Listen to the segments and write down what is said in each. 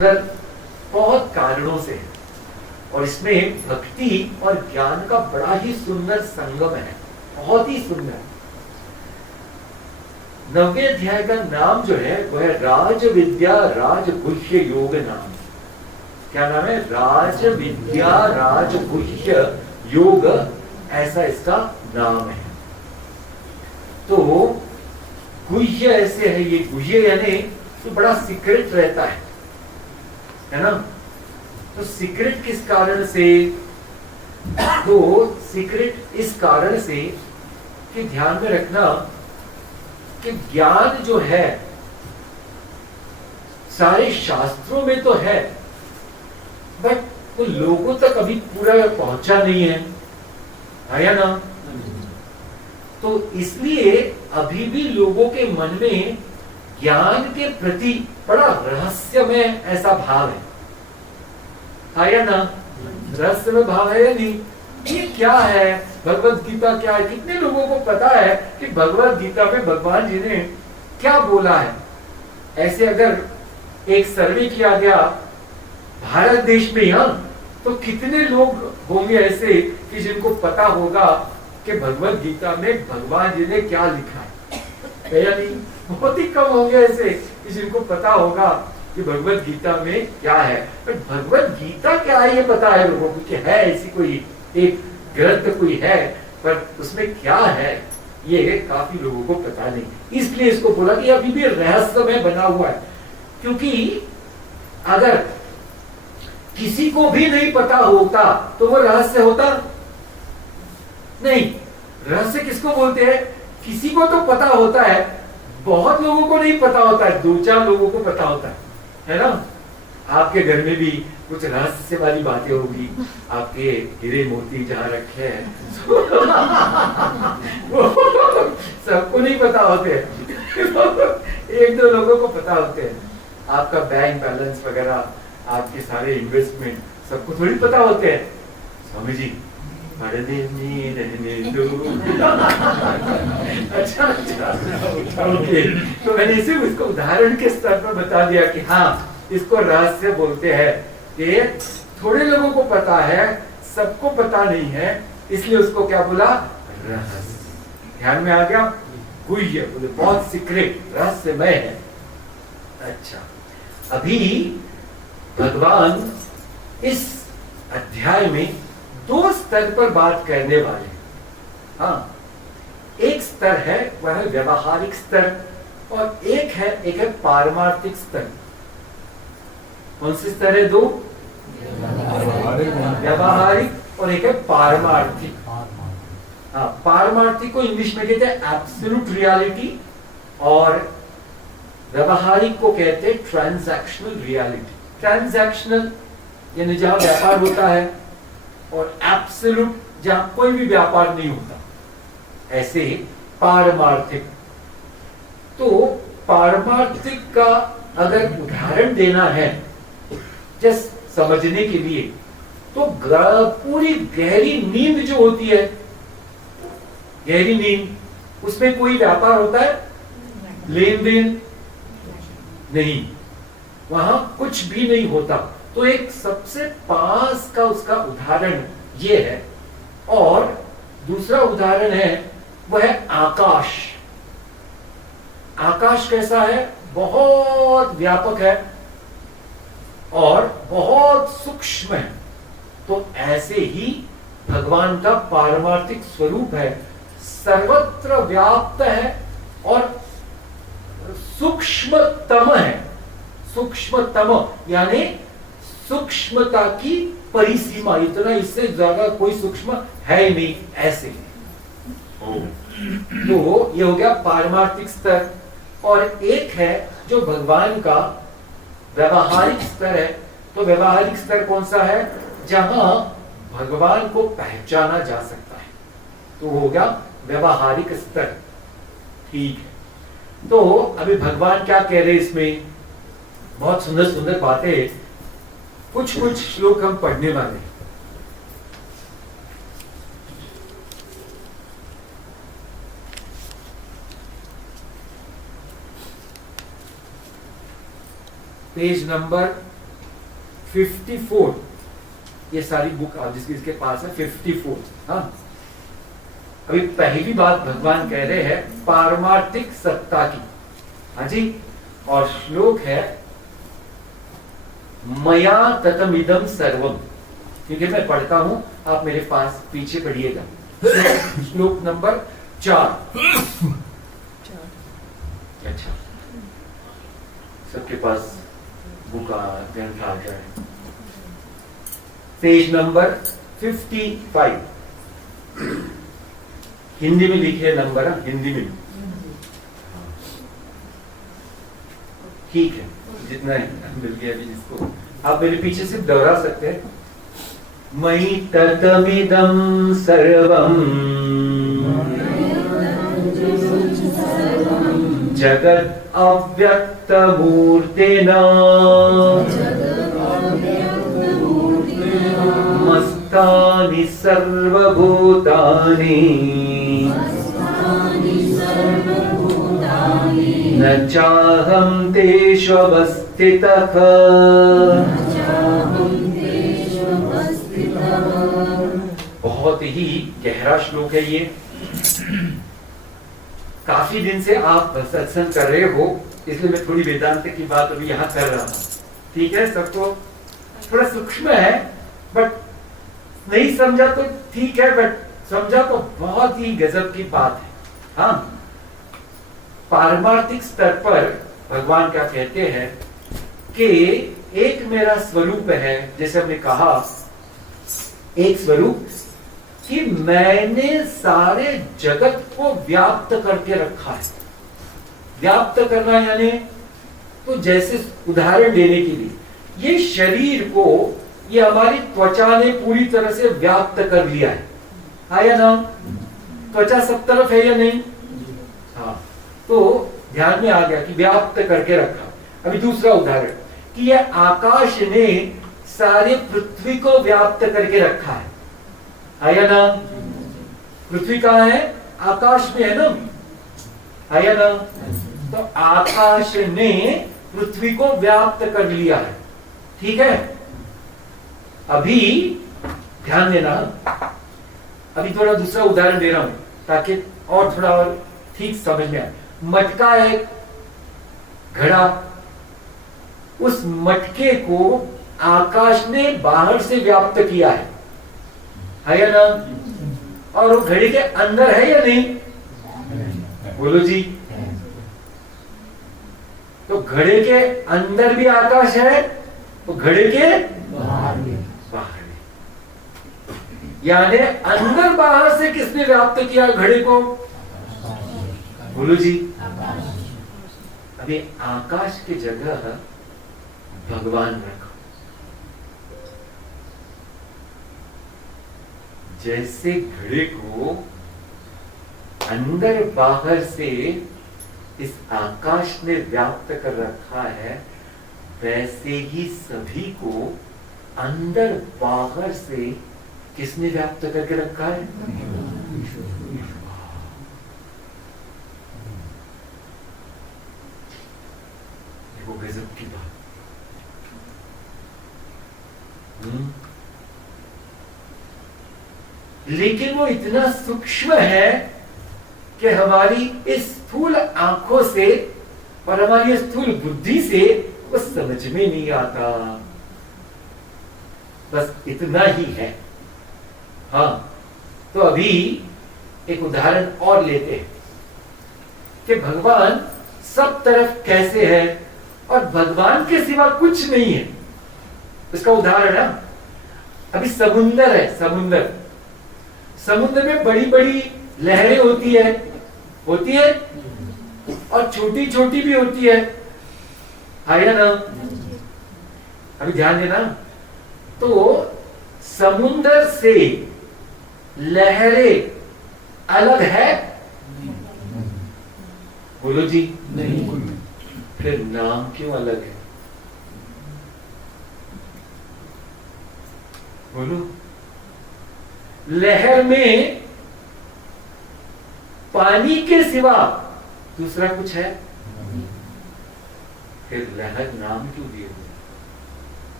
बहुत कारणों से है और इसमें भक्ति और ज्ञान का बड़ा ही सुंदर संगम है, बहुत ही सुंदर। 9वें अध्याय का नाम जो है वह है राज विद्या राज गुह्य योग नाम। क्या नाम है? राज विद्या राज गुह्य योग, ऐसा इसका नाम है। तो गुह्य ऐसे है, ये गुह्य यानी तो बड़ा सीक्रेट रहता है ना। तो सीक्रेट किस कारण से? तो सीक्रेट इस कारण से कि ध्यान में रखना कि ज्ञान जो है सारे शास्त्रों में तो है, बट वो लोगों तक अभी पूरा पहुंचा नहीं है या ना। तो इसलिए अभी भी लोगों के मन में ज्ञान के प्रति बड़ा रहस्यमय ऐसा भाव है या ना। रहस्यमय भाव है या नहीं? ये क्या है, भगवत गीता क्या है? कितने लोगों को पता है कि भगवत गीता में भगवान जी ने क्या बोला है? ऐसे अगर एक सर्वे किया गया भारत देश में, तो कितने लोग होंगे ऐसे कि जिनको पता होगा कि भगवत गीता में भगवान जी ने क्या लिखा है या नहीं? बहुत ही कम होंगे ऐसे कि जिनको पता होगा कि भगवत गीता में क्या है। पर भगवत गीता क्या है ये पता है लोगों को कि है ऐसी कोई एक ग्रंथ कोई है, पर उसमें क्या है ये काफी लोगों को पता नहीं। इसलिए इसको बोला कि अभी भी रहस्यमय बना हुआ है। क्योंकि अगर किसी को भी नहीं पता होता तो वो रहस्य होता नहीं। रहस्य किसको बोलते हैं? किसी को तो पता होता है, बहुत लोगों को नहीं पता होता है, 2-4 लोगों को पता होता है ना। आपके घर में भी कुछ रहस्य वाली बातें होगी, आपके हीरे मोती जहाँ रखे हैं सबको नहीं पता होते हैं 1-2 लोगों को पता होते हैं। आपका बैंक बैलेंस वगैरह, आपके सारे इन्वेस्टमेंट सबको थोड़ी पता होते हैं। स्वामी जी पढ़ने में रहने दो अच्छा ओके। तो मैंने इसे उसको उदाहरण के स्तर पर बता दिया कि हाँ, इसको रहस्य बोलते हैं कि थोड़े लोगों को पता है, सबको पता नहीं है, इसलिए उसको क्या बोला? रहस्य। ध्यान में आ गया? गुह्य बोले बहुत सीक्रेट, रहस्यमय है। अच्छा, अभी भगवान इस अध्याय में 2 स्तर पर बात करने वाले। हाँ, एक स्तर है वह है व्यवहारिक स्तर और एक है पारमार्थिक स्तर। कौन से स्तर है? 2, व्यवहारिक और एक है पारमार्थिक। हाँ, पारमार्थिक को इंग्लिश में कहते हैं एब्सोल्यूट रियलिटी और व्यवहारिक को कहते हैं ट्रांजैक्शनल रियलिटी। ट्रांजैक्शनल यानी जहां व्यापार होता है और एब्सोल्यूट जहां कोई भी व्यापार नहीं होता, ऐसे पारमार्थिक। तो पारमार्थिक का अगर उदाहरण देना है जस्ट समझने के लिए, तो पूरी गहरी नींद जो होती है, गहरी नींद, उसमें कोई व्यापार होता है? लेन देन नहीं, वहां कुछ भी नहीं होता। तो एक सबसे पास का उसका उदाहरण ये है। और दूसरा उदाहरण है वह है आकाश। आकाश कैसा है? बहुत व्यापक है और बहुत सूक्ष्म है। तो ऐसे ही भगवान का पारमार्थिक स्वरूप है, सर्वत्र व्याप्त है और सूक्ष्मतम है। सूक्ष्मतम यानी सूक्ष्मता की परिसीमा, इतना इससे ज्यादा कोई सूक्ष्म है ही नहीं, ऐसे। तो ये हो गया पारमार्थिक स्तर। और एक है जो भगवान का व्यवहारिक स्तर है। तो व्यवहारिक स्तर कौन सा है? जहां भगवान को पहचाना जा सकता है, तो हो गया व्यवहारिक स्तर। ठीक है, तो अभी भगवान क्या कह रहे हैं इसमें? बहुत सुंदर सुंदर बातें, कुछ श्लोक हम पढ़ने वाले। पेज नंबर 54, ये सारी बुक आप जिसके पास है 54। हाँ, अभी पहली बात भगवान कह रहे हैं पारमार्थिक सत्ता की। हाँ जी, और श्लोक है मया ततमिदं सर्वम। ठीक है, मैं पढ़ता हूं, आप मेरे पास पीछे पढ़िएगा। श्लोक नंबर 4। अच्छा, सबके पास बुक ग्रंथ आ जाए। पेज नंबर 55, हिंदी में लिखे नंबर, हिंदी में। ठीक है, जितना मिल गया अभी जिसको, आप मेरे पीछे से दोहरा सकते हैं। मयि ततमिदं सर्वं जगत् अव्यक्तमूर्तेना मस्तानि सर्वभूतानि न चाहं तेषु अवस्थितः। बहुत ही गहरा श्लोक है ये। काफी दिन से आप सत्संग कर रहे हो, इसलिए मैं थोड़ी वेदांत की बात अभी यहाँ कर रहा हूँ। ठीक है, सबको थोड़ा सूक्ष्म है, बट नहीं समझा तो ठीक है, बट समझा तो बहुत ही गजब की बात है। हाँ, पारमार्थिक स्तर पर भगवान क्या कहते हैं कि एक मेरा स्वरूप है, जैसे हमने कहा एक स्वरूप कि मैंने सारे जगत को व्याप्त करके रखा है। व्याप्त करना यानी, तो जैसे उदाहरण देने के लिए, ये शरीर को, ये हमारी त्वचा ने पूरी तरह से व्याप्त कर लिया है या ना? त्वचा सब तरफ है या नहीं? हाँ, तो ध्यान में आ गया कि व्याप्त करके रखा। अभी दूसरा उदाहरण कि यह आकाश ने सारे पृथ्वी को व्याप्त करके रखा है या ना? पृथ्वी कहाँ है? आकाश में है ना, है या ना? तो आकाश ने पृथ्वी को व्याप्त कर लिया है। ठीक है, अभी ध्यान देना, अभी थोड़ा दूसरा उदाहरण दे रहा हूं ताकि और थोड़ा और ठीक समझ में आए। मटका है, घड़ा, उस मटके को आकाश ने बाहर से व्याप्त किया है या ना? और वो घड़े के अंदर है या नहीं? बोलो जी। तो घड़े के अंदर भी आकाश है, तो घड़े के बाहर भी। यानी अंदर बाहर से किसने व्याप्त किया घड़े को? बोलो जी। अभी आकाश की जगह भगवान रखो। जैसे घड़े को अंदर बाहर से इस आकाश ने व्याप्त कर रखा है, वैसे ही सभी को अंदर बाहर से किसने व्याप्त करके रखा है? वो गजब की बात। लेकिन वो इतना सूक्ष्म है कि हमारी इस स्थूल आंखों से और हमारी स्थूल बुद्धि से वो समझ में नहीं आता। बस इतना ही है। हाँ, तो अभी एक उदाहरण और लेते हैं कि भगवान सब तरफ कैसे है और भगवान के सिवा कुछ नहीं है। इसका उदाहरण है, अभी समुंदर है, समुंदर, समुद्र में बड़ी बड़ी लहरें होती है और छोटी छोटी भी होती है या ना? अभी ध्यान देना, तो समुंदर से लहरें अलग है? बोलो जी। नहीं। फिर नाम क्यों अलग है? बोलो। लहर में पानी के सिवा दूसरा कुछ है? फिर लहर नाम क्यों दिए हुए?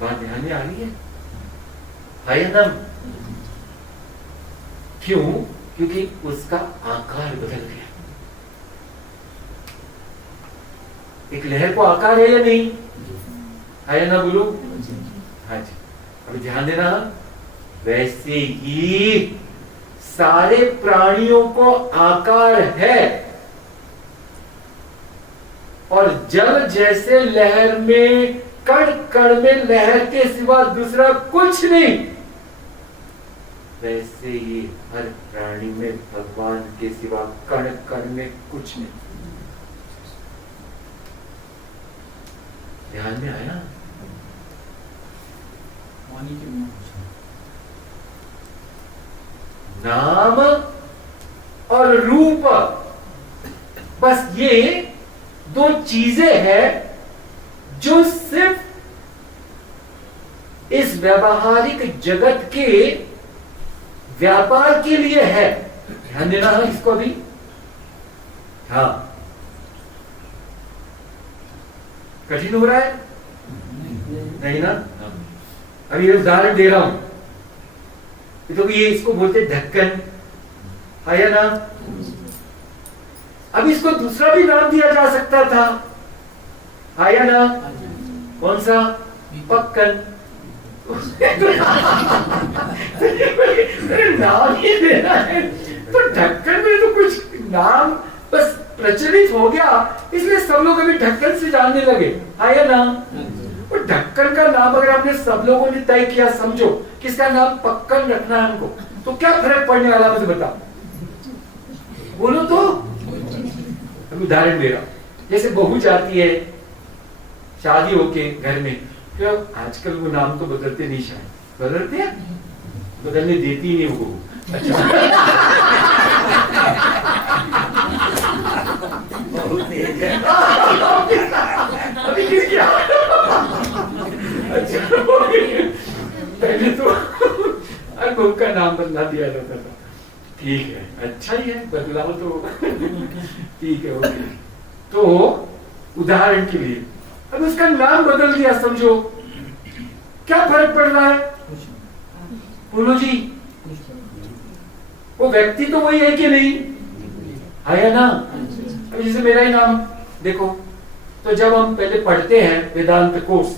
बात ध्यान में आ रही है? आयनम क्यों? क्योंकि उसका आकार बदल गया। एक लहर को आकार है या नहीं? है ना, बोलो। हाँ जी, अभी ध्यान देना। वैसे ही सारे प्राणियों को आकार है, और जल जैसे लहर में कण कण में लहर के सिवा दूसरा कुछ नहीं, वैसे ही हर प्राणी में भगवान के सिवा कण कण में कुछ नहीं। ध्यान में आया? नाम और रूप, बस ये दो चीजें हैं जो सिर्फ इस व्यवहारिक जगत के व्यापार के लिए है। ध्यान देना है इसको अभी। हाँ, कठिन हो रहा है? नहीं ना? अभी ये उदाहरण दे रहा हूं। तो ये इसको बोलते ढक्कन, आया ना? अब इसको दूसरा भी नाम दिया जा सकता था, आया ना? कौन सा? पक्कन। नाम ही देना है तो ढक्कन में तो कुछ नाम बस प्रचलित हो गया, इसलिए सब लोग अभी ढक्कन से जानने लगे, आया ना? और ढक्कन का नाम अगर हमने सब लोगों ने तय किया, समझो किसका नाम पक्कन रखना है हमको, तो क्या फर्क पड़ने वाला मुझे बता, बोलो तो। उदाहरण दे रहा, जैसे बहू जाती है शादी होके घर में, तो आजकल वो नाम तो बदलते नहीं, शायद बदलते हैं, बदलने देती ही नहीं वो। अच्छा अभी किस क्या? अच्छा पहले तो हर बहू का नाम बदला दिया जाता था। ठीक है, अच्छा ही है, बदलाव तो ठीक है, ओके। तो उदाहरण के लिए अब उसका नाम बदल दिया, समझो क्या फर्क पड़ रहा है? बोलो जी, वो व्यक्ति तो वही है कि नहीं, है ना? अब जैसे मेरा ही नाम देखो, तो जब हम पहले पढ़ते हैं वेदांत कोर्स,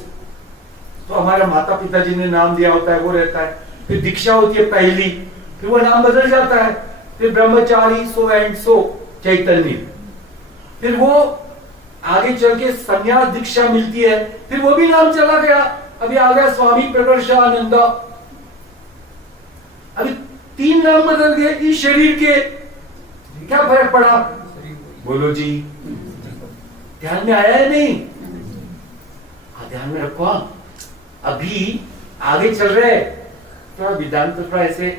तो हमारा माता पिता जी ने नाम दिया होता है वो रहता है, फिर दीक्षा होती है पहली, फिर वो नाम बदल जाता है, फिर ब्रह्मचारी सो एंड सो चैतन्य, फिर वो आगे चल के संन्यास दीक्षा मिलती है, फिर वो भी नाम चला गया, अभी आ गया स्वामी प्रकर्षानंद। अभी 3 नाम बदल गए इस शरीर के, क्या फर्क पड़ा? बोलो जी, ध्यान में आया है नहीं? हाँ, ध्यान में रखो। अभी आगे चल रहे, थोड़ा वेदांत तो थोड़ा ऐसे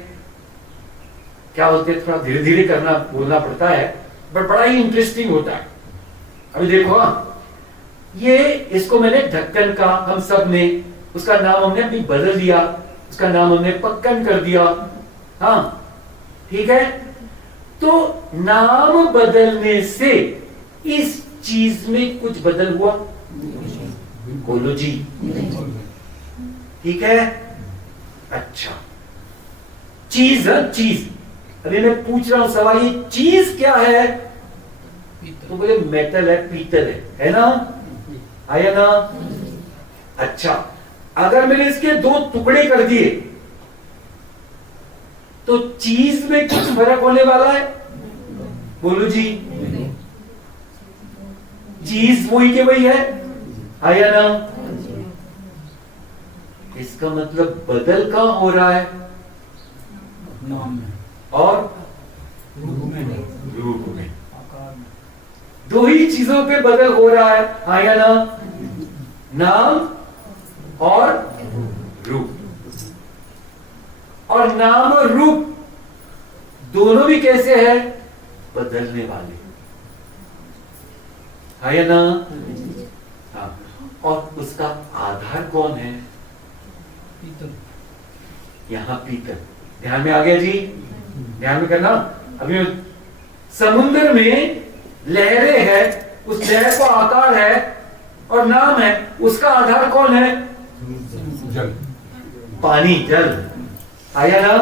क्या बोलते हैं, थोड़ा धीरे धीरे करना बोलना पड़ता है, बट बड़ा ही इंटरेस्टिंग होता है। अभी देखो, ये इसको मैंने ढक्कन का, हम सब ने उसका नाम हमने अभी बदल दिया, उसका नाम हमने पक्कन कर दिया। हाँ ठीक है, तो नाम बदलने से इस चीज में कुछ बदल हुआ? बोलो जी, ठीक है। अच्छा, चीज है, चीज, अभी मैं पूछ रहा हूं सवाल, ये चीज क्या है? तो बोले मेटल है, पीतल है ना? आया ना? अच्छा, अगर मैंने इसके 2 टुकड़े कर दिए तो चीज में कुछ फर्क होने वाला है? बोलो जी, चीज वही के वही है, आया ना? इसका मतलब बदल कहां हो रहा है? नाम में और रूप में, 2 ही चीजों पे बदल हो रहा है, आया ना? नाम और रूप। और नाम और रूप दोनों भी कैसे है? बदलने वाले, है ना? हाँ, और उसका आधार कौन है? पीतल, यहां पीतल। ध्यान में आ गया जी? ध्यान में करना। अभी समुद्र में लहरें हैं, उस लहर को आकार है और नाम है, उसका आधार कौन है? जल, पानी, जल आया ना।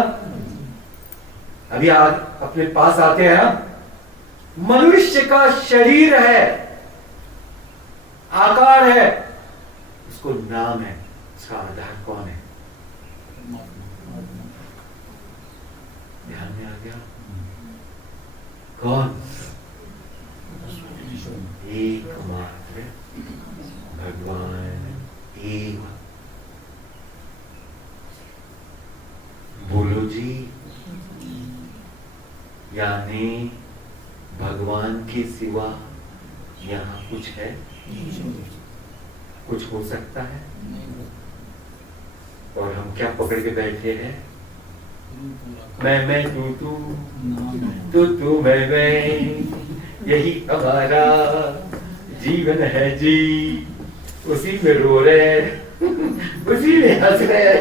अभी अपने पास आते हैं हम। मनुष्य का शरीर है, आकार है, उसको नाम है, उसका आधार कौन है? ध्यान में आ गया? कौन? एकमात्र भगवान एव। बोलो जी। यानी भगवान के सिवा यहाँ कुछ है? कुछ हो सकता है? और हम क्या पकड़ के बैठे हैं? मैं तू मैं, यही हमारा जीवन है जी। उसी में रो रहे, उसी में हंस रहे,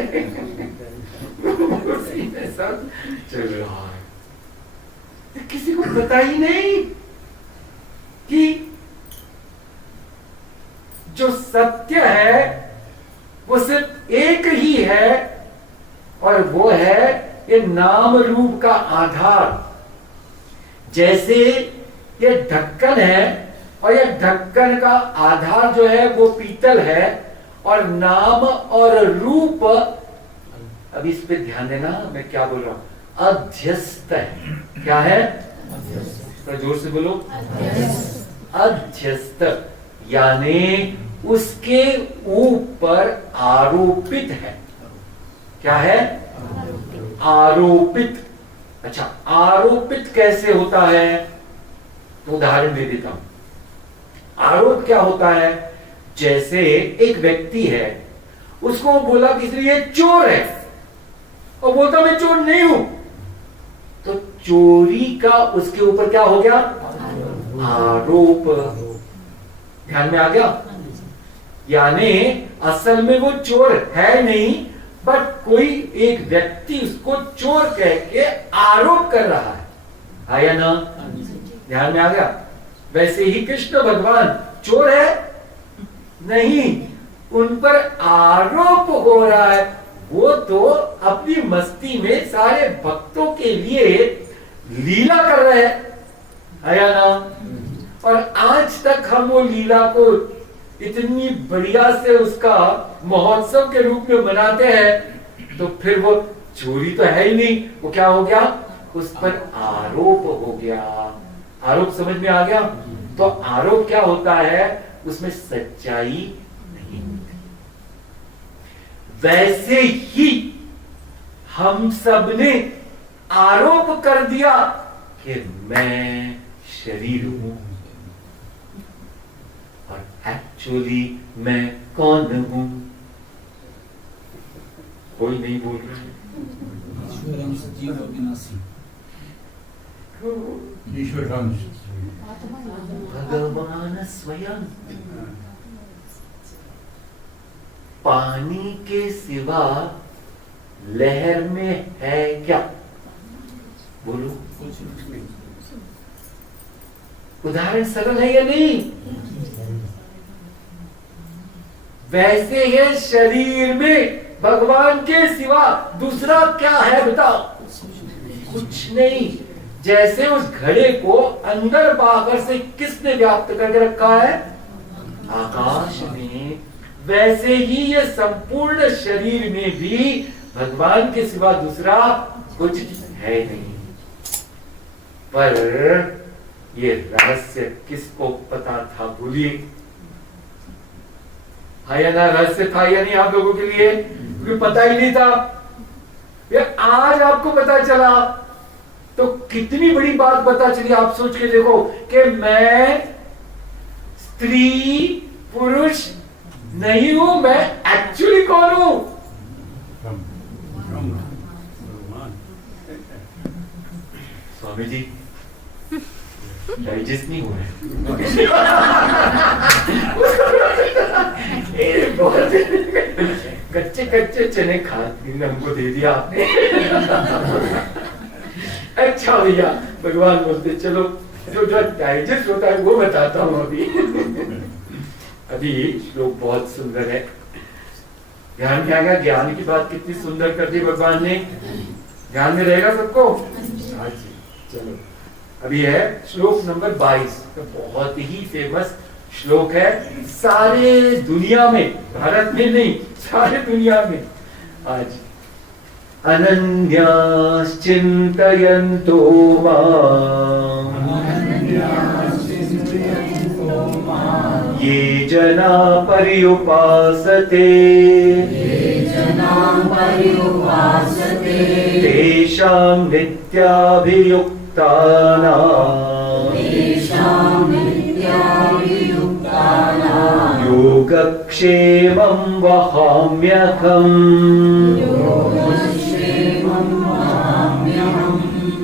उसी में सब चल रहा है। किसी को पता ही नहीं कि जो सत्य है वो सिर्फ एक ही है, और वो है ये नाम रूप का आधार। जैसे ये ढक्कन है, और ये ढक्कन का आधार जो है वो पीतल है, और नाम और रूप, अब इस पे ध्यान देना मैं क्या बोल रहा हूं, अध्यस्त है। क्या है? तो जोर से बोलो, अध्यस्त, यानी उसके ऊपर आरोपित है। क्या है? आरोपित। अच्छा, आरोपित कैसे होता है? तो उदाहरण दे देता हूं। आरोप क्या होता है? जैसे एक व्यक्ति है, उसको बोला किसी ने ये चोर है, और बोलता मैं चोर नहीं हूं, तो चोरी का उसके ऊपर क्या हो गया? आरोप। ध्यान में आ गया? यानी असल में वो चोर है नहीं, बट कोई एक व्यक्ति उसको चोर कह के आरोप कर रहा है। आया ना? ध्यान में आ गया? वैसे ही कृष्ण भगवान चोर है नहीं, उन पर आरोप हो रहा है। वो तो अपनी मस्ती में सारे भक्तों के लिए लीला कर रहे हैं। आया ना? और आज तक हम वो लीला को इतनी बढ़िया से उसका महोत्सव के रूप में मनाते हैं, तो फिर वो चोरी तो है ही नहीं, वो क्या हो गया? उस पर आरोप हो गया। आरोप समझ में आ गया? तो आरोप क्या होता है? उसमें सच्चाई नहीं होती। वैसे ही हम सब ने आरोप कर दिया कि मैं शरीर हूं, और एक्चुअली मैं कौन हूं? कोई नहीं बोल रहा है। भगवान स्वयं पानी के सिवा लहर में है क्या? बोलो। उदाहरण सरल है या नहीं? वैसे ही शरीर में भगवान के सिवा दूसरा क्या है बताओ? कुछ नहीं। जैसे उस घड़े को अंदर बाहर से किसने व्याप्त करके रखा है? आकाश ने। वैसे ही ये संपूर्ण शरीर में भी भगवान के सिवा दूसरा कुछ है नहीं। पर ये रहस्य किसको पता था? बोलिए। या ना रहस्य था या नहीं आप लोगों के लिए? क्योंकि पता ही नहीं था। ये आज आपको पता चला तो कितनी बड़ी बात पता चली। आप सोच के देखो कि मैं स्त्री पुरुष नहीं हूं, मैं एक्चुअली कौन हूं? स्वामी जी डाइजेस्ट नहीं हो रहे। कच्चे कच्चे चने खा हमको दे दिया आपने। अच्छा भैया, भगवान बोलते चलो जो जो डाइजेस्ट होता है वो बताता हूं। अभी श्लोक बहुत सुंदर है। ध्यान में आ गया? ज्ञान की बात कितनी सुंदर कर दी भगवान ने। ध्यान में रहेगा सबको? हाँ जी, चलो अभी है श्लोक नंबर 22। तो बहुत ही फेमस श्लोक है सारे दुनिया में, भारत में नहीं, सारे दुनिया में। आज अनन्याश्चिन्तयन्तो माम् ये जना पर्युपासते तेषां नित्याभियुक्तानां योगक्षेमं वहाम्यहम्।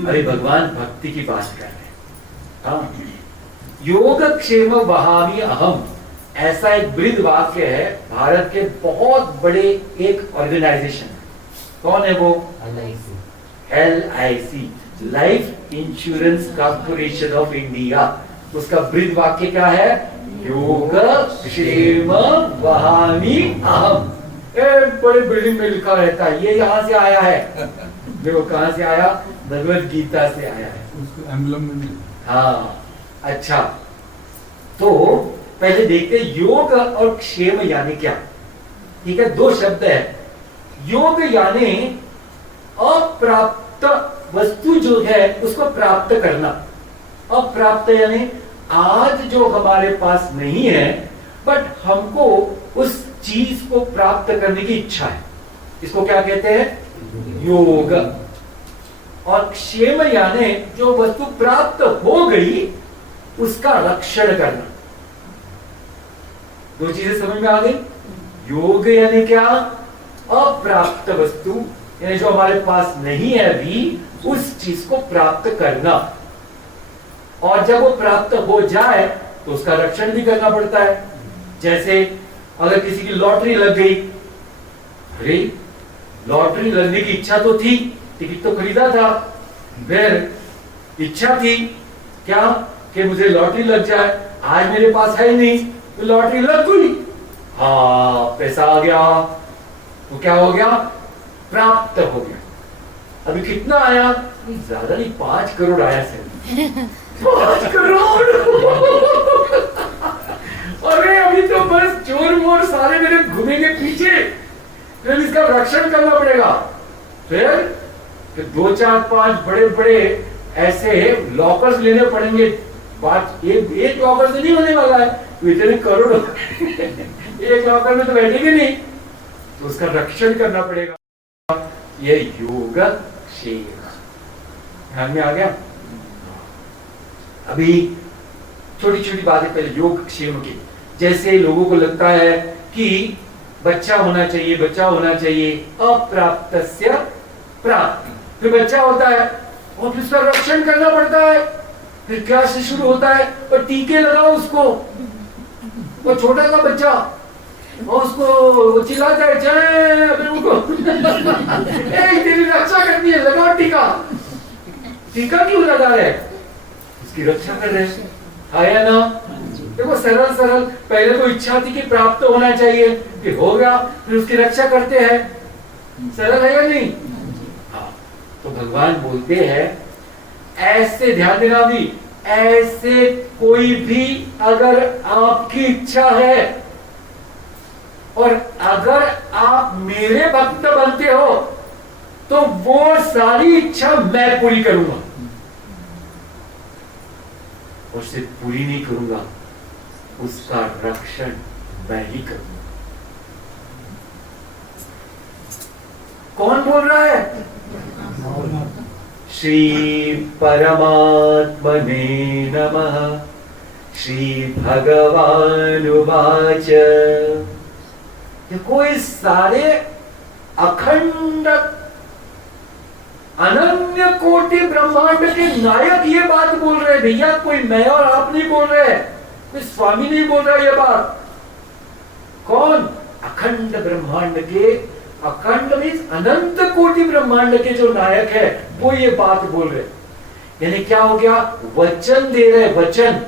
अरे भगवान भक्ति की बात कर रहे हैं। हाँ, योगक्षेम वहामि अहम, ऐसा एक बृहद वाक्य है भारत के बहुत बड़े एक ऑर्गेनाइजेशन। कौन है वो? LIC, life insurance corporation of India. उसका बृहद वाक्य क्या है? योगक्षेम वहामि अहम। बड़े बिल्डिंग में लिखा रहता है। ये यहाँ से आया है, देखो कहां से आया? भगवत गीता से आया है। उसको एम्बलम में। हाँ, अच्छा, तो पहले देखते हैं योग और क्षेम यानी क्या। ठीक है, दो शब्द है। योग यानी अप्राप्त वस्तु जो है उसको प्राप्त करना। अप्राप्त यानी आज जो हमारे पास नहीं है, बट हमको उस चीज को प्राप्त करने की इच्छा है, इसको क्या कहते हैं? योग। और क्षेम यानी जो वस्तु प्राप्त हो गई उसका रक्षण करना। दो चीजें समझ में आ गई? योग यानी क्या? अप्राप्त वस्तु यानी जो हमारे पास नहीं है अभी, उस चीज को प्राप्त करना। और जब वो प्राप्त हो जाए तो उसका रक्षण भी करना पड़ता है। जैसे अगर किसी की लॉटरी लग गई, अरे लॉटरी लगने की इच्छा तो थी, टिकट तो खरीदा था, फिर इच्छा थी क्या कि मुझे लॉटरी लग जाए, आज मेरे पास है नहीं, तो लॉटरी लग गई। हाँ, पैसा आ गया, तो क्या हो गया? प्राप्त हो गया। अभी कितना आया? ज्यादा नहीं, 5 करोड़ आया सर। 5 करोड़। अरे अभी तो बस चोर मोर सारे मेरे घूमेंगे पीछे, फिर इसका रक्षण करना पड़ेगा। फिर 2 4 5 बड़े बड़े ऐसे लॉकर्स लेने पड़ेंगे। एक लॉकर से नहीं होने वाला है, तो इतने करोड़ एक लॉकर में तो बैठेंगे नहीं, तो उसका रक्षण करना पड़ेगा। ये योग क्षेम ध्यान में आ गया। अभी छोटी छोटी बातें पहले योग क्षेम की। जैसे लोगों को लगता है कि बच्चा होना चाहिए, बच्चा होना चाहिए, अप्राप्तस्य प्राप्ति, फिर बच्चा होता है और फिर उसका रक्षण करना पड़ता है। फिर क्या से शुरू होता है? और टीके लगाओ उसको, वो छोटा सा बच्चा, और उसको चिल्लाता है जय, फिर उनको तेरी रक्षा करनी है, लगाओ टीका। टीका क्यों लगा रहे? उसकी रक्षा कर रहे हैं, हाँ या ना? देखो सरल सरल, पहले तो इच्छा थी कि प्राप्त होना चाहिए, फिर हो गया, फिर उसकी रक्षा करते हैं। सरल है या नहीं? हाँ, तो भगवान बोलते हैं ऐसे, ध्यान देना भी, ऐसे कोई भी अगर आपकी इच्छा है और अगर आप मेरे भक्त बनते हो तो वो सारी इच्छा मैं पूरी करूंगा, और सिर्फ पूरी नहीं करूंगा, उसका रक्षण मैं ही करूंगा। कौन बोल रहा है? श्री परमात्मने नमः। श्री भगवानुवाच। देखो इस सारे अखंड अनन्य कोटि ब्रह्मांड के नायक ये बात बोल रहे हैं भैया, कोई मैं और आप नहीं बोल रहे, कोई स्वामी नहीं बोल रहा ये बात। कौन? अखंड ब्रह्मांड के, अखंड मीन्स अनंत कोटि ब्रह्मांड के जो नायक है वो ये बात बोल रहे। यानी क्या हो गया? वचन दे रहे, वचन।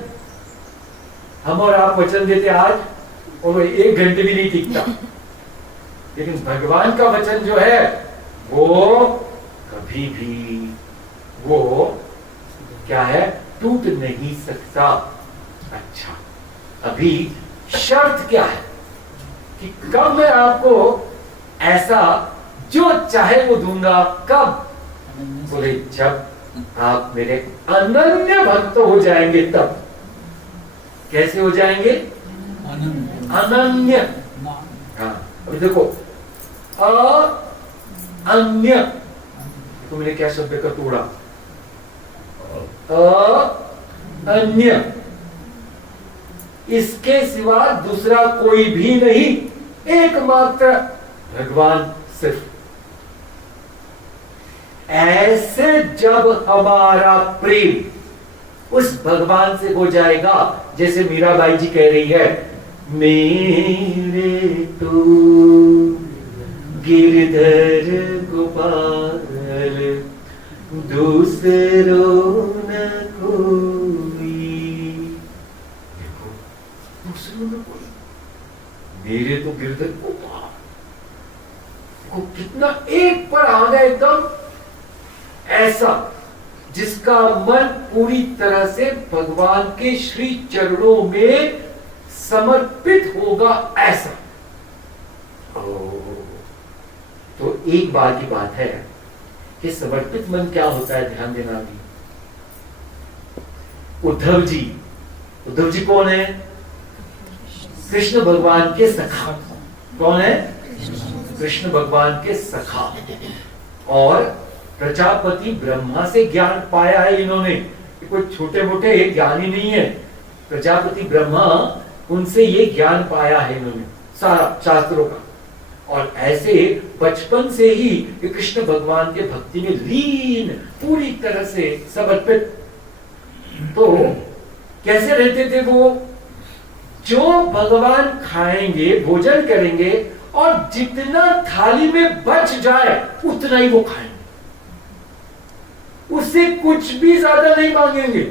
हम और आप वचन देते आज, और वो 1 घंटे भी नहीं टिकता। लेकिन भगवान का वचन जो है वो कभी भी वो क्या है, टूट नहीं सकता। अच्छा, अभी शर्त क्या है कि कब मैं आपको ऐसा जो चाहे वो दूंगा, कब? बोले जब आप मेरे अनन्य भक्त हो जाएंगे तब। कैसे हो जाएंगे? अनन्य। हाँ, अभी देखो अन्य, तो मैंने क्या शब्द का तोड़ा? अन्य, इसके सिवा दूसरा कोई भी नहीं, एकमात्र भगवान सिर्फ। ऐसे जब हमारा प्रेम उस भगवान से हो जाएगा, जैसे मीराबाई जी कह रही है, मेरे तो गिरधर गोपाल दूसरों न कोई। देखो, दूसरों न कोई, मेरे तो गिरधर गोपाल को कितना एक पर आ गया, एकदम ऐसा जिसका मन पूरी तरह से भगवान के श्री चरणों में समर्पित होगा, ऐसा। तो एक बार की बात है कि समर्पित मन क्या होता है, ध्यान देना। भी उद्धव जी कौन है? कृष्ण भगवान के सखा। कौन है? कृष्ण भगवान के सखा। और प्रजापति ब्रह्मा से ज्ञान पाया है इन्होंने, कोई छोटे मोटे ज्ञानी नहीं है। प्रजापति ब्रह्मा, उनसे ये ज्ञान पाया है इन्होंने सारा शास्त्रों का। और ऐसे बचपन से ही कृष्ण भगवान के भक्ति में लीन, पूरी तरह से समर्पित। तो कैसे रहते थे वो? जो भगवान खाएंगे, भोजन करेंगे, और जितना थाली में बच जाए उतना ही वो खाएंगे, उससे कुछ भी ज्यादा नहीं मांगेंगे।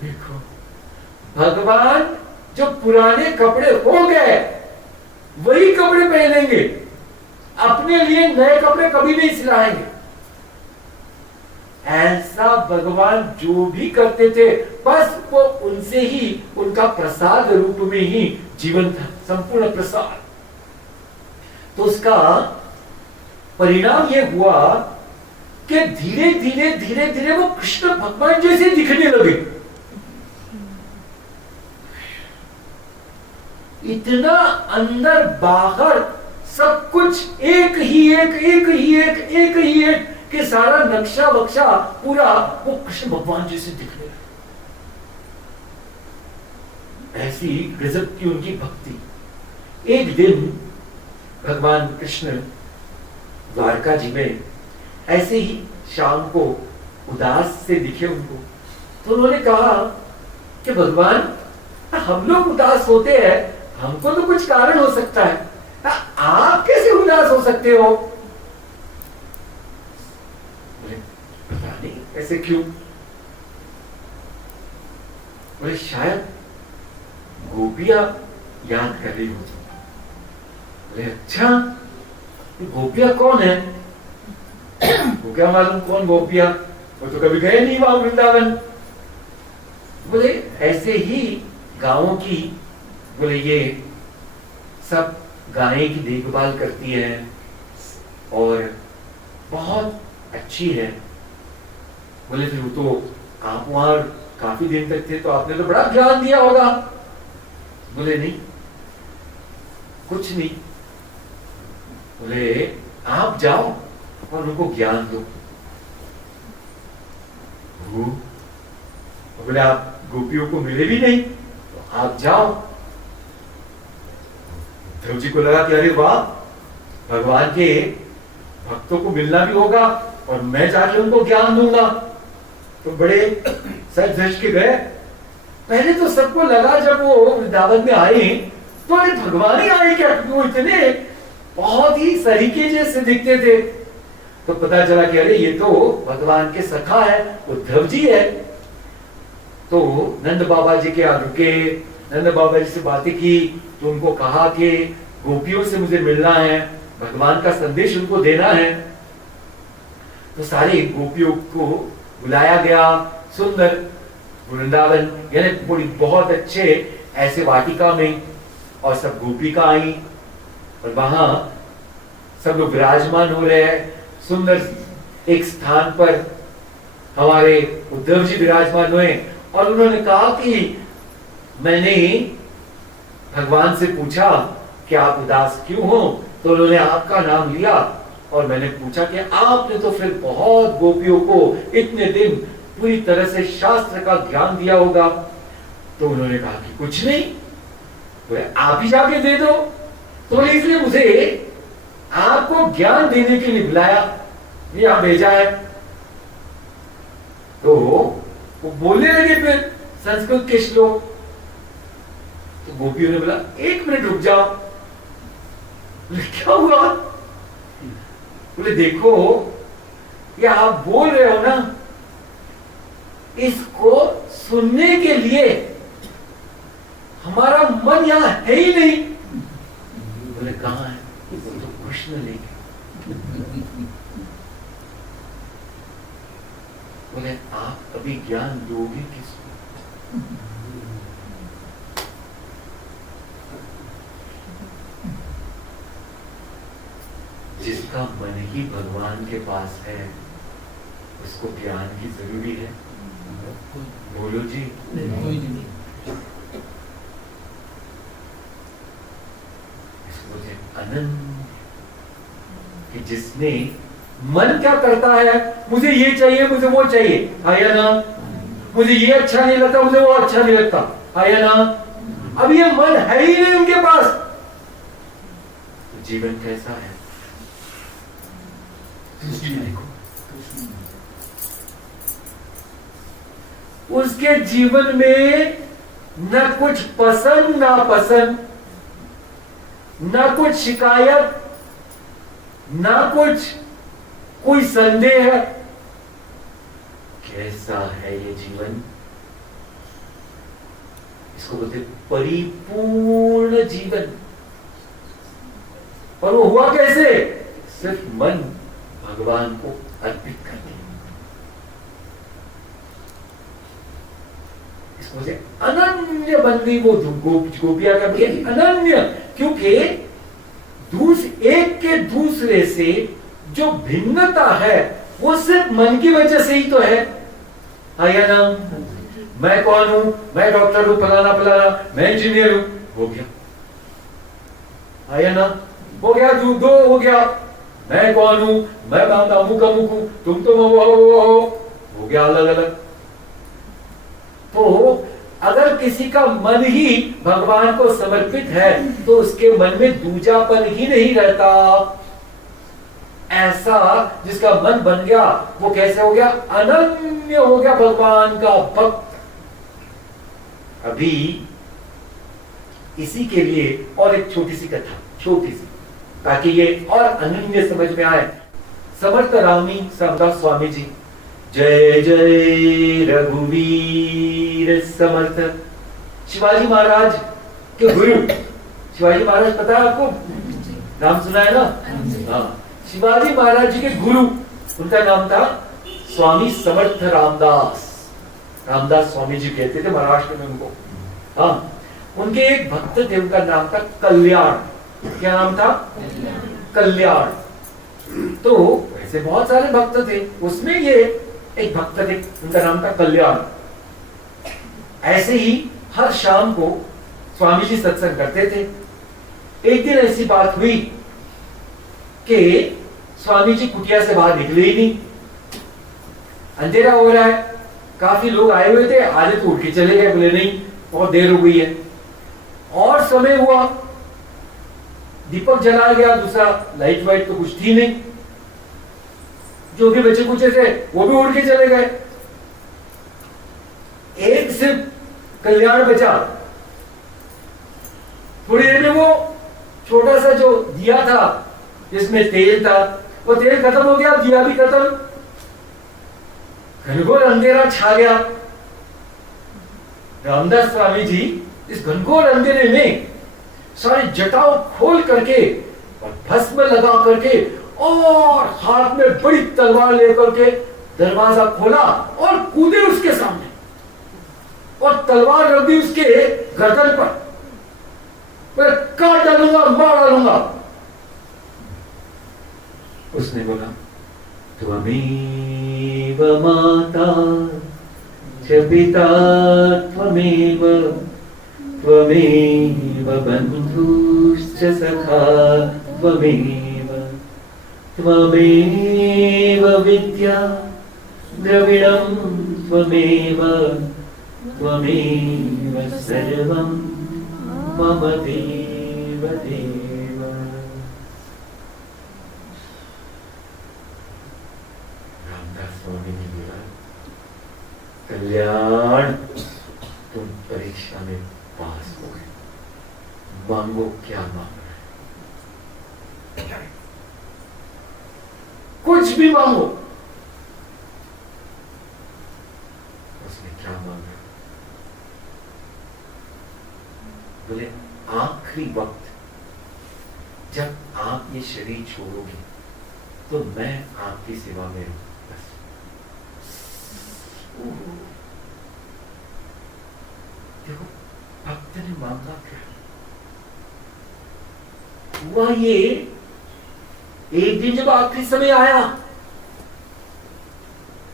देखो, भगवान जो पुराने कपड़े हो गए वही कपड़े पहनेंगे, अपने लिए नए कपड़े कभी नहीं सिलाएंगे। ऐसा भगवान जो भी करते थे, बस वो उनसे ही, उनका प्रसाद रूप में ही जीवन था, संपूर्ण प्रसाद। तो उसका परिणाम ये हुआ कि धीरे धीरे वो कृष्ण भगवान जैसे दिखने लगे। इतना अंदर बाहर सब कुछ एक ही एक कि सारा नक्शा वक्शा पूरा वो कृष्ण भगवान जैसे दिखने लगे। ऐसी गजब की उनकी भक्ति। एक दिन भगवान कृष्ण द्वारका जी में ऐसे ही शाम को उदास से दिखे उनको, तो उन्होंने कहा कि भगवान, हम लोग उदास होते हैं, हमको तो कुछ कारण हो सकता है, आप कैसे उदास हो सकते हो? पता नहीं ऐसे क्यों। बोले शायद गोपियां याद कर रही हो। बोले अच्छा, गोपियां कौन है? वो क्या मालूम कौन गोपियां, वो तो कभी गए नहीं वहां वृंदावन। बोले ऐसे ही गांवों की, बोले ये सब गाय की देखभाल करती है और बहुत अच्छी है। बोले फिर वो तो आप वहां काफी दिन तक थे, तो आपने तो बड़ा ध्यान दिया होगा। बोले नहीं, कुछ नहीं। बोले आप जाओ और उनको ज्ञान दो। बोले आप गोपियों को मिले भी नहीं, तो आप जाओ। ध्रुव जी को लगा कि अरे वाह, भगवान के भक्तों को मिलना भी होगा और मैं जाके उनको ज्ञान दूंगा। तो बड़े सज धज के गए। पहले तो सबको लगा जब वो वृंदावन में आए तो अरे भगवान ही आए क्या, वो इतने बहुत ही सरीके जैसे दिखते थे। तो पता चला कि अरे ये तो भगवान के सखा है, उद्धव जी है। तो नंद बाबा जी के यहाँ रुके, नंद बाबा जी से बातें की तो उनको कहा कि गोपियों से मुझे मिलना है, भगवान का संदेश उनको देना है। तो सारे गोपियों को बुलाया गया, सुंदर वृंदावन यानी बड़ी बहुत अच्छे ऐसे वाटिका में, और सब गोपिका आई और वहां सब लोग विराजमान हो रहे हैं। सुंदर एक स्थान पर हमारे उद्धव जी विराजमान हुए और उन्होंने कहा कि मैंने भगवान से पूछा कि आप उदास क्यों हो, तो उन्होंने आपका नाम लिया और मैंने पूछा कि आपने तो फिर बहुत गोपियों को इतने दिन पूरी तरह से शास्त्र का ज्ञान दिया होगा। तो उन्होंने कहा कि कुछ नहीं, बोले आप ही जाके दे दो। तो इसलिए मुझे आपको ज्ञान देने के लिए बुलाया, यहां भेजा है। तो वो बोलने लगे फिर संस्कृत के श्लोक। तो गोपियों ने बोला एक मिनट रुक जाओ। बोले क्या हुआ? बोले देखो ये आप बोल रहे हो ना, इसको सुनने के लिए हमारा मन यहां है ही नहीं। बोले कहां है? तो कृष्ण लेके। बोले आप अभी ज्ञान दोगे किसको? जिसका मन ही भगवान के पास है उसको ज्ञान की जरूरी है? बोलो जी। अनंत कि जिसने मन क्या करता है, मुझे ये चाहिए, मुझे वो चाहिए, आया ना, मुझे ये अच्छा नहीं लगता, मुझे वो अच्छा नहीं लगता, आया ना। अब ये मन है ही नहीं उनके पास, तो जीवन कैसा है? उसके जीवन में न कुछ पसंद ना पसंद, ना कुछ शिकायत, ना कुछ कोई संदेह। कैसा है ये जीवन? इसको बोलते परिपूर्ण जीवन। और वो हुआ कैसे? सिर्फ मन भगवान को अर्पित करके। इसको से अनन्य बंदी वो गोपिया का अनन्य, क्योंकि एक के दूसरे से जो भिन्नता है वो सिर्फ मन की वजह से ही तो है, आया ना। मैं कौन हूं? मैं डॉक्टर हूं, फलाना फलाना, मैं इंजीनियर हूं, हो गया, आया ना, हो गया, दो हो गया। मैं कौन हूं? मैं अमुक अमुक हूं, तुम तो वो हो गया अलग अलग। तो अगर किसी का मन ही भगवान को समर्पित है तो उसके मन में दूजापन ही नहीं रहता। ऐसा जिसका मन बन गया वो कैसे हो गया? अनन्य हो गया, भगवान का भक्त। अभी इसी के लिए और एक छोटी सी कथा, छोटी सी, ताकि ये और अनन्य समझ में आए। समर्थ रामी समदास स्वामी जी, जय जय रघुवीर समर्थ। शिवाजी महाराज के गुरु, शिवाजी महाराज पता है आपको? नाम सुना है ना? हाँ, शिवाजी महाराज जी के गुरु, उनका नाम था स्वामी समर्थ रामदास। रामदास स्वामी जी कहते थे महाराष्ट्र में उनको। हाँ, उनके एक भक्त थे, उनका नाम था कल्याण। क्या नाम था? कल्याण। तो ऐसे बहुत सारे भक्त थे, उसमें ये एक भक्त थे, उनका नाम था कल्याण। ऐसे ही हर शाम को स्वामी जी सत्संग करते थे। एक दिन ऐसी बात हुई कि स्वामी जी कुटिया से बाहर निकले ही नहीं। अंधेरा हो रहा है, काफी लोग आए हुए थे, आधे तो उठ के चले गए, बोले नहीं बहुत देर हो गई है। और समय हुआ, दीपक जलाया गया, दूसरा लाइट वाइट तो कुछ थी नहीं। जो भी बच्चे कुछ थे वो भी उड़ के चले गए। एक सिर्फ कल्याण बचा। थोड़ी देर में वो छोटा सा जो दिया था जिसमें तेल था, वो तेल खत्म हो गया, दिया भी खत्म, घनघोर अंधेरा छा गया। रामदास स्वामी जी इस घनघोर अंधेरे में सारी जटाओं खोल करके और भस्म लगा करके और हाथ में बड़ी तलवार लेकर के दरवाजा खोला और कूदे उसके सामने और तलवार रख दी उसके गर्दन पर, मैं काट डालूंगा, मार डालूंगा। उसने बोला, त्वमेव माता च पिता त्वमेव, त्वमेव बन्धुश्च सखा त्वमेव, त्वमेव विद्या द्रविणं त्वमेव, त्वमेव सर्वं मम देव देव। रामदास स्वामी ने बोला, कल्याण तुम परीक्षा में पास हो गए, मांगो क्या मांगना है, कुछ भी मांगो। उसने क्या मांगा? बोले, आखिरी वक्त जब आप ये शरीर छोड़ोगे तो मैं आपकी सेवा में रहूं, बस। देखो भक्त ने मांगा क्या? हुआ ये, एक दिन जब आखिरी समय आया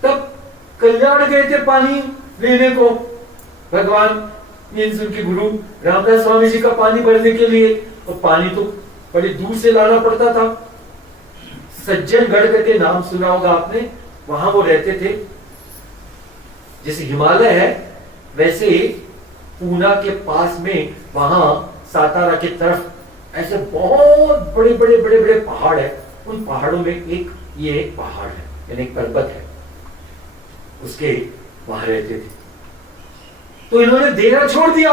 तब कल्याण गए थे पानी लेने को, भगवान मीन्स उनके गुरु रामदास स्वामी जी का पानी भरने के लिए, और पानी तो बड़ी दूर से लाना पड़ता था। सज्जनगढ़ करके नाम सुना होगा आपने, वहां वो रहते थे। जैसे हिमालय है वैसे पूना के पास में वहां सातारा की तरफ ऐसे बहुत बड़े बड़े बड़े बड़े पहाड़ है। उन पहाड़ों में एक ये एक पहाड़ है, यानी एक पर्वत है, उसके वहां रहते थे। तो इन्होंने देना छोड़ दिया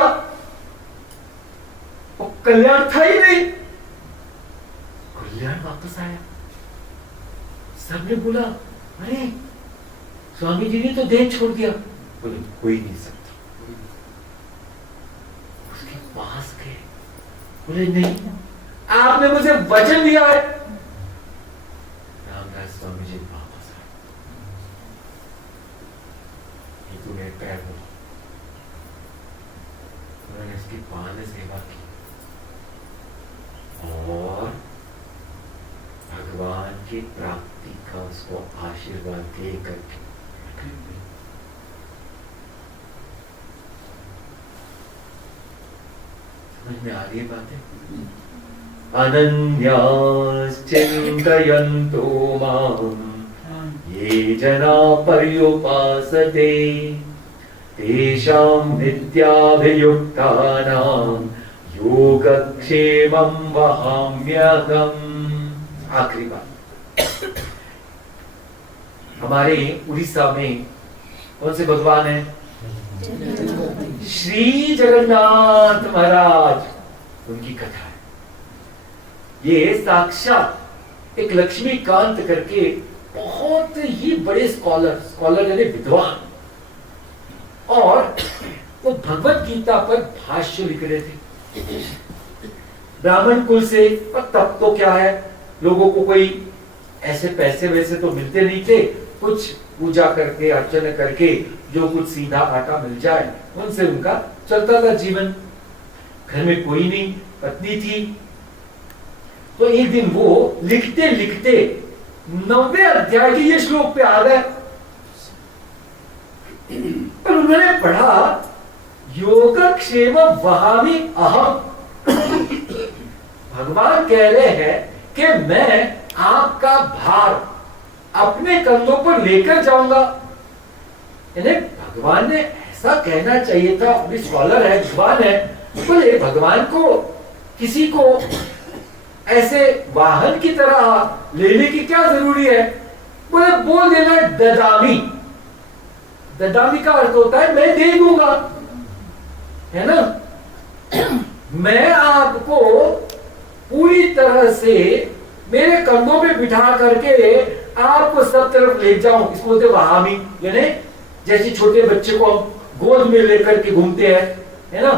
और कल्याण था ही नहीं। कल्याण वापस आया, सबने बोला, अरे स्वामी जी ने तो देह छोड़ दिया। बोले, कोई नहीं सकता। उसके पास गए, बोले, नहीं, आपने मुझे वचन दिया है। रामदास स्वामी जी वापस आए, ये तूने पैर बोला। उन्होंने उसकी पान सेवा की और भगवान की प्राप्ति का उसको आशीर्वाद दे करके समझ में आ रही है बातें? अनन्याश्चिन्तयन्तो मां ये जना पर्युपासते तेषां नित्याभियुक्तानां योगक्षेमं वहाम्यहम्। आखिरी बात, हमारे उड़ीसा में कौन से भगवान है? श्री जगन्नाथ महाराज, उनकी कथा है। ये साक्षात एक लक्ष्मीकांत करके बहुत ही बड़े स्कॉलर यानी विद्वान, और वो भगवत गीता पर भाष्य लिख रहे थे। ब्राह्मण कुल से, और तब तो क्या है, लोगों को कोई ऐसे पैसे वैसे तो मिलते नहीं थे, कुछ पूजा करके अर्चना करके जो कुछ सीधा आटा मिल जाए उनसे उनका चलता था जीवन। घर में कोई नहीं, पत्नी थी। तो एक दिन वो लिखते लिखते 9वें अध्याय के ये श्लोक पे आ गए, पर उन्होंने पढ़ा, योगक्षेम वहामि अहम। भगवान कह रहे हैं कि मैं आपका भार अपने कंधों पर लेकर जाऊंगा। यानी भगवान ने ऐसा कहना चाहिए था। अभी स्कॉलर है, विद्वान है, बोले भगवान को किसी को ऐसे वाहन की तरह लेने की क्या जरूरी है? बोले बोल देना ददामी। ददामी का अर्थ होता है मैं दे दूंगा, है ना। मैं आपको पूरी तरह से मेरे कंधों पे बिठा करके आपको सब तरफ ले जाऊं, इसको बोलते वहामी। यानी जैसे छोटे बच्चे को हम गोद में लेकर के घूमते हैं, है ना,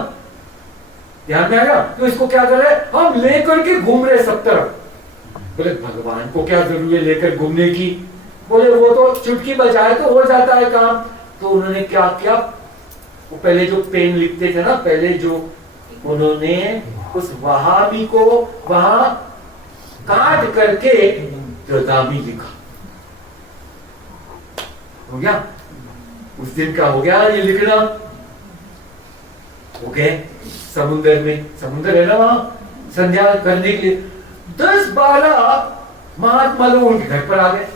ध्यान में आया? तो इसको क्या कर रहे हैं, हम लेकर के घूम रहे सब तरफ। बोले भगवान को क्या जरूरत है लेकर घूमने की? बोले वो तो चुटकी बजाए तो हो जाता है काम। तो उन्होंने क्या किया, वो पहले जो पेन लिखते थे ना, पहले जो उन्होंने उस वहाबी को वहां काट करके रदामी लिखा। हो गया उस दिन का, हो गया ये लिखना। हो गए समुद्र में, समुद्र है ना वहां, संध्या करने के लिए 10-12 महात्मा लोग उनके घर पर आ गए।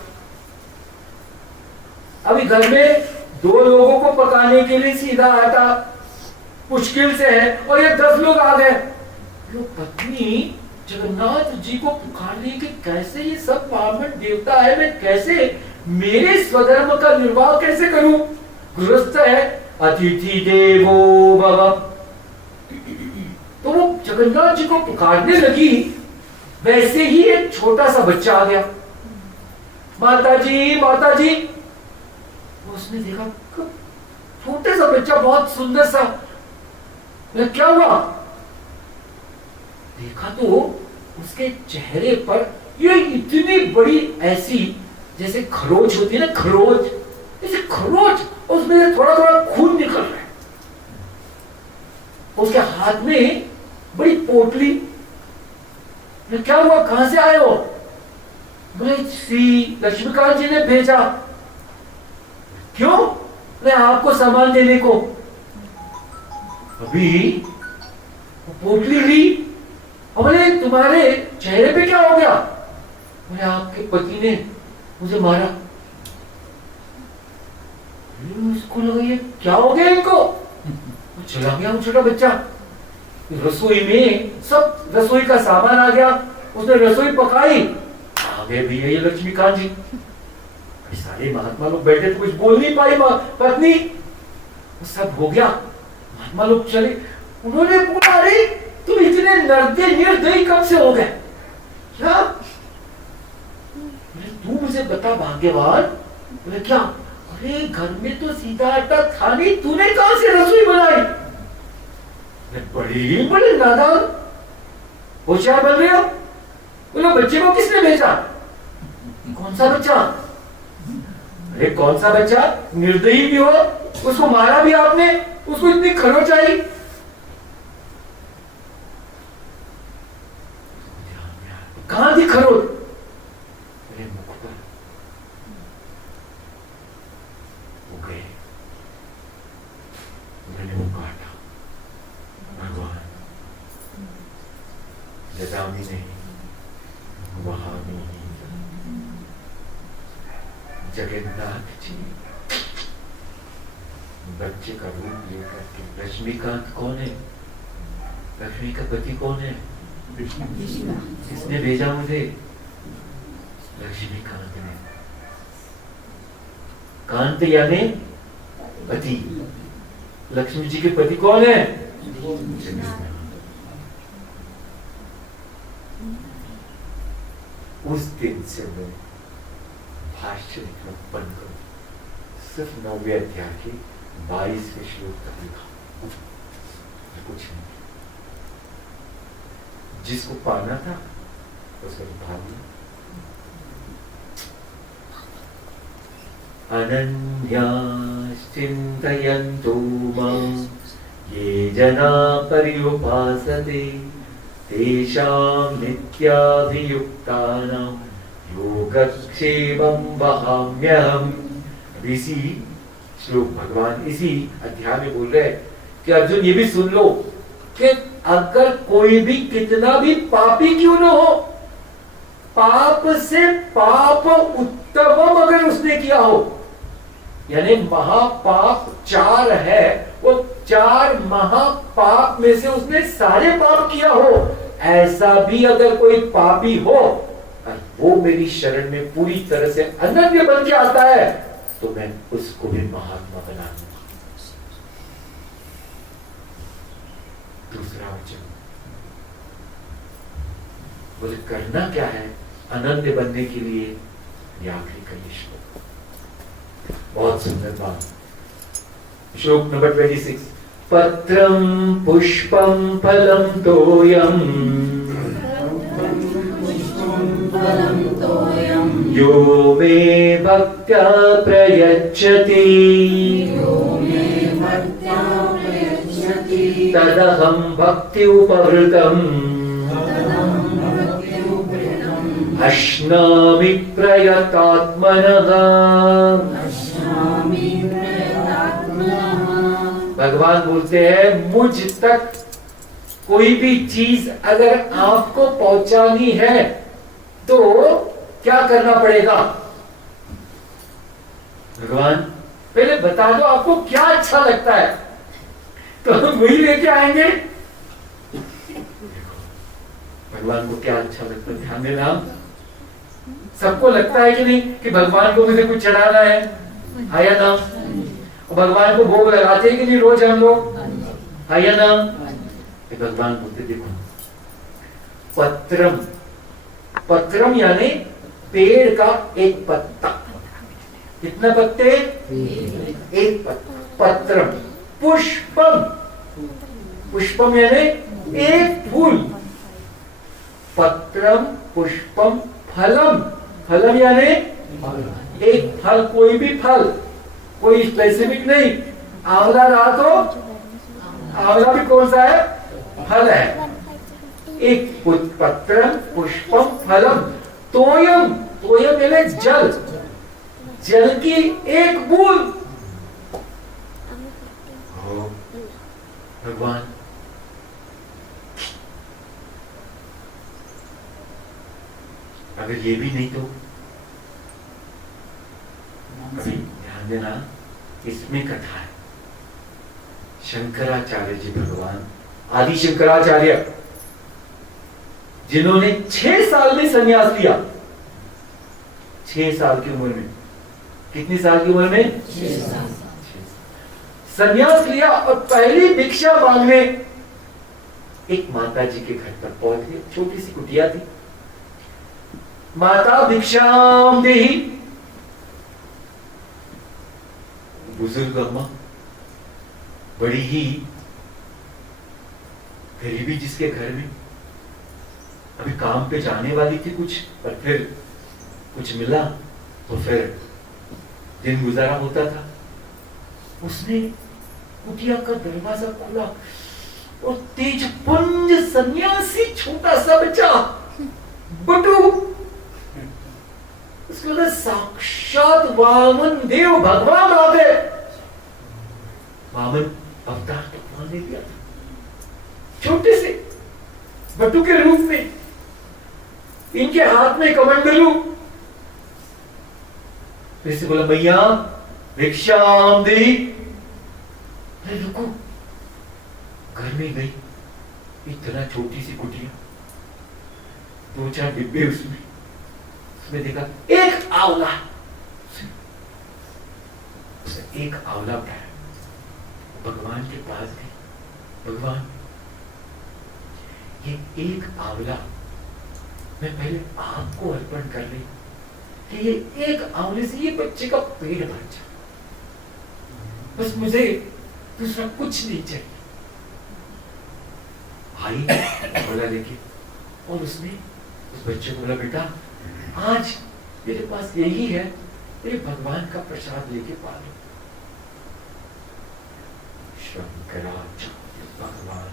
अभी घर में 2 लोगों को पकाने के लिए सीधा आटा मुश्किल से है, और ये 10 लोग आ गए। लोग पत्नी जगन्नाथ जी को पुकारने के कैसे, ये सब ब्राह्मण देवता है, मैं कैसे मेरे स्वधर्म का निर्वाह कैसे करूं? गृहस्थ है, अतिथि देवो भव। तो वो जगन्नाथ जी को पुकारने लगी, वैसे ही एक छोटा सा बच्चा आ गया। माता जी, माता जी। उसने देखा छोटे सा बच्चा, बहुत सुंदर सा। क्या हुआ? देखा तो उसके चेहरे पर ये इतनी बड़ी ऐसी जैसे खरोच होती है ना, खरोच, ऐसे खरोच, उसमें से थोड़ा थोड़ा खून निकल रहा है। उसके हाथ में बड़ी पोटली। क्या हुआ, कहां से आए हो? बोले श्री लक्ष्मीकांत जी ने भेजा। क्यों? बोले आपको सामान देने को। अभी पोटली ली, बोले तुम्हारे चेहरे पे क्या हो गया? बोले आपके पति ने मुझे मारा। उसको लगा ये क्या हो गया इनको? चला गया वो छोटा बच्चा। रसोई में सब रसोई का सामान आ गया, उसने रसोई पकाई। आ गए भैया ये लक्ष्मीकांत जी। सारे महात्मा लोग बैठे तो कुछ बोल नहीं पाई पत्नी। वो सब हो गया, महात्मा लोग चले। उन्होंने बोला अरे तुम इतने निर्दयी कब से हो गए? क्या? तू मुझे बता भाग्यवान। बोले क्या? अरे घर में तो सीधा आटा था नहीं, तूने कहां से रसोई बनाई? बड़े नादान होशियार बन रहे हो। बोलो बच्चे को किसने भेजा? कौन सा बच्चा? अरे कौन सा बच्चा? निर्दयी भी हो, उसको मारा भी आपने, उसको इतनी खरोच आई। कहां थी खरोच? अरे मुख पर। हो गए, मैंने वो काटा। भगवान जदामी नहीं, वहामी जगन्नाथ जी बच्चे का रूप लेकर के। लक्ष्मीकांत कौन है? लक्ष्मी का पति कौन है? किसने भेजा मुझे? लक्ष्मीकांत ने। कांत यानी पति। लक्ष्मी जी के पति कौन है? उस दिन से मैं भाष्य लिखना बंद करूं। सिर्फ 9वें अध्याय के 22वें श्लोक तक लिखा, कुछ नहीं। जिसको पाना था उसको पा लिया। अनन्याश्चिन्तयन्तो मां ये जना पर्युपासते तेषां नित्याभियुक्तानां योगक्षेमं वहाम्यहम्। इसी श्लोक भगवान इसी अध्याय में बोल रहे हैं कि अर्जुन ये भी सुन लो कि अगर कोई भी कितना भी पापी क्यों न हो, पाप से पाप उत्तम अगर उसने किया हो, यानी महापाप 4 है, वो 4 महापाप में से उसने सारे पाप किया हो, ऐसा भी अगर कोई पापी हो और वो मेरी शरण में पूरी तरह से अनन्य बन के आता है, तो मैं उसको भी महात्मा बना दूंगा। दूसरा वचन बोले करना क्या है अनन्य बनने के लिए? ये आखिरी का ये श्लोक बहुत सुंदर बात। श्लोक नंबर 26, पत्रं पुष्पं फलं तोयम् यो मे भक्त्या प्रयच्छति तदहं भक्ति उपहृतम् अश्नामि प्रयतात्मनः। भगवान बोलते हैं मुझ तक कोई भी चीज अगर आपको पहुंचानी है तो क्या करना पड़ेगा? भगवान पहले बता दो आपको क्या अच्छा लगता है तो हम वही लेके आएंगे। भगवान को क्या अच्छा लगता है ध्यान देना। सबको लगता है कि नहीं कि भगवान को मुझे कुछ चढ़ाना है या ना? भगवान को भोग लगाते हैं कि नहीं रोज हम लोग, है या ना? भगवान बोलते देखो पत्रम, पत्रम यानी पेड़ का एक पत्ता। कितने पत्ते? एक पत्ता। पत्रम। पुष्पम, पुष्पम यानी एक फूल। पत्रम पुष्पम फलम, फलम यानी एक फल, कोई भी फल, कोई स्पेसिफिक नहीं। आंवला रहा तो आंवला भी कौन सा है? फल है। एक पत्रम पुष्पम फलम तोयम, तोयम यानी जल, जल की एक बूंद। भगवान अगर ये भी नहीं तो अभी ध्यान देना, इसमें कथा है। शंकराचार्य जी भगवान आदि शंकराचार्य जिन्होंने 6 साल में संन्यास लिया। 6 साल की उम्र में। कितनी साल की उम्र में? 6 साल। संन्यास लिया और पहली भिक्षा मांगने एक माता जी के घर पर पहुंच गए। छोटी सी कुटिया थी। माता भिक्षाम देहि। बुजुर्ग अम्मा, बड़ी ही गरीबी जिसके घर में, अभी काम पे जाने वाली थी कुछ, पर फिर कुछ मिला तो फिर दिन गुजारा होता था। उसने कुटिया का दरवाजा खोला और तेजपुंज सन्यासी छोटा सा बच्चा बटू, उसके साक्षात वामन देव भगवान आ गए। वामन अवतार भगवान ने दिया था छोटे से बटू के रूप में। इनके हाथ में कमंडलू। फिर से बोला भैया भिक्षाम देहि। अरे रुको, घर में गई, इतना छोटी सी कुटिया, 2-4 डिब्बे उसमें देखा एक आंवला। उसे एक आंवला उठाया, भगवान के पास गई। भगवान ये एक आंवला मैं पहले आपको अर्पण कर रही कि ये एक आंवले से ये बच्चे का पेट भर जाए, बस मुझे दूसरा कुछ नहीं चाहिए। आई आंवला लेके और उसने उस बच्चे को बोला बेटा आज मेरे पास यही है, ये भगवान का प्रसाद लेके पालो। शंकराचार्य भगवान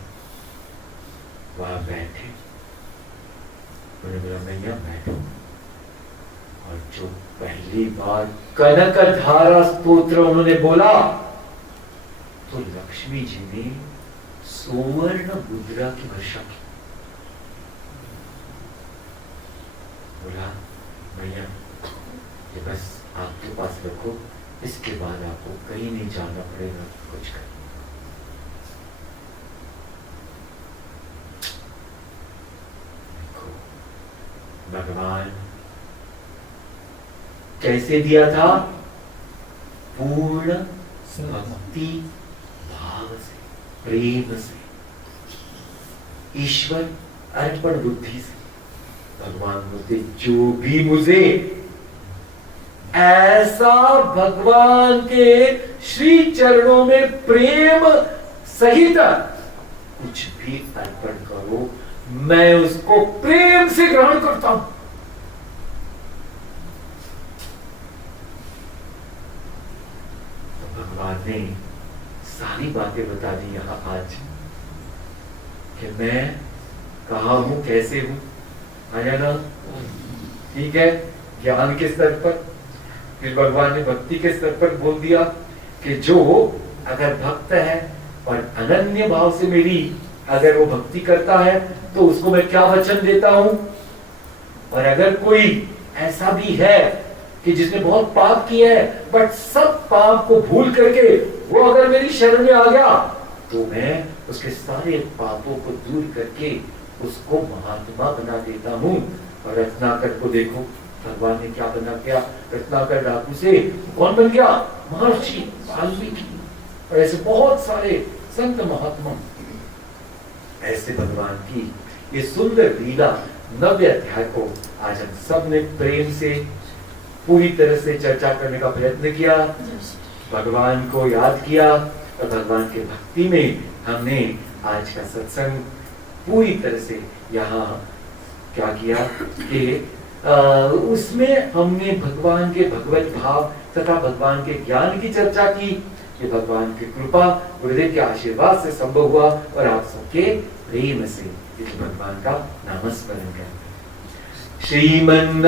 वहां बैठे, उन्होंने बोला मैया बैठो। और जो पहली बार कनक धारा स्तोत्र उन्होंने बोला तो लक्ष्मी जी ने सुवर्ण मुद्रा की वर्षा की। बोला भैया ये बस आपके पास रखो, इसके बाद आपको कहीं नहीं जाना पड़ेगा, कुछ कर। देखो भगवान कैसे दिया था? पूर्ण भक्ति भाव से, प्रेम से, ईश्वर अर्पण बुद्धि से। भगवान बोलते जो भी मुझे ऐसा भगवान के श्री चरणों में प्रेम सहित कुछ भी अर्पण करो, मैं उसको प्रेम से ग्रहण करता हूं। तो भगवान ने सारी बातें बता दी यहां आज कि मैं कहा हूं, कैसे हूं, आया ना? ठीक है, ज्ञान के स्तर पर। फिर भगवान ने भक्ति के स्तर पर बोल दिया कि जो अगर भक्त है और अनन्य भाव से मेरी अगर वो भक्ति करता है तो उसको मैं क्या वचन देता हूं। और अगर कोई ऐसा भी है कि जिसने बहुत पाप किया है बट सब पाप को भूल करके वो अगर मेरी शरण में आ गया तो मैं उसके सारे पापों को दूर करके उसको महात्मा बना देता हूं। और रत्नाकर को देखो, भगवान ने क्या बना किया। रत्नाकर डाकू से कौन बन गया? महर्षि वाल्मीकि। और ऐसे बहुत सारे संत महात्मा। ऐसे भगवान की ये सुंदर लीला 90 अध्याय को आज हम सब ने प्रेम से पूरी तरह से चर्चा करने का प्रयत्न किया, भगवान को याद किया और भगवान के भक्ति में हमने आज का सत्संग पूरी तरह से यहाँ क्या किया कि उसमें हमने भगवान के भगवत भाव तथा भगवान के ज्ञान की चर्चा की। ये भगवान की कृपा, गुरुदेव के आशीर्वाद से संभव हुआ और आप सबके प्रेम से इस भगवान का नामस्मरण करें। श्रीमन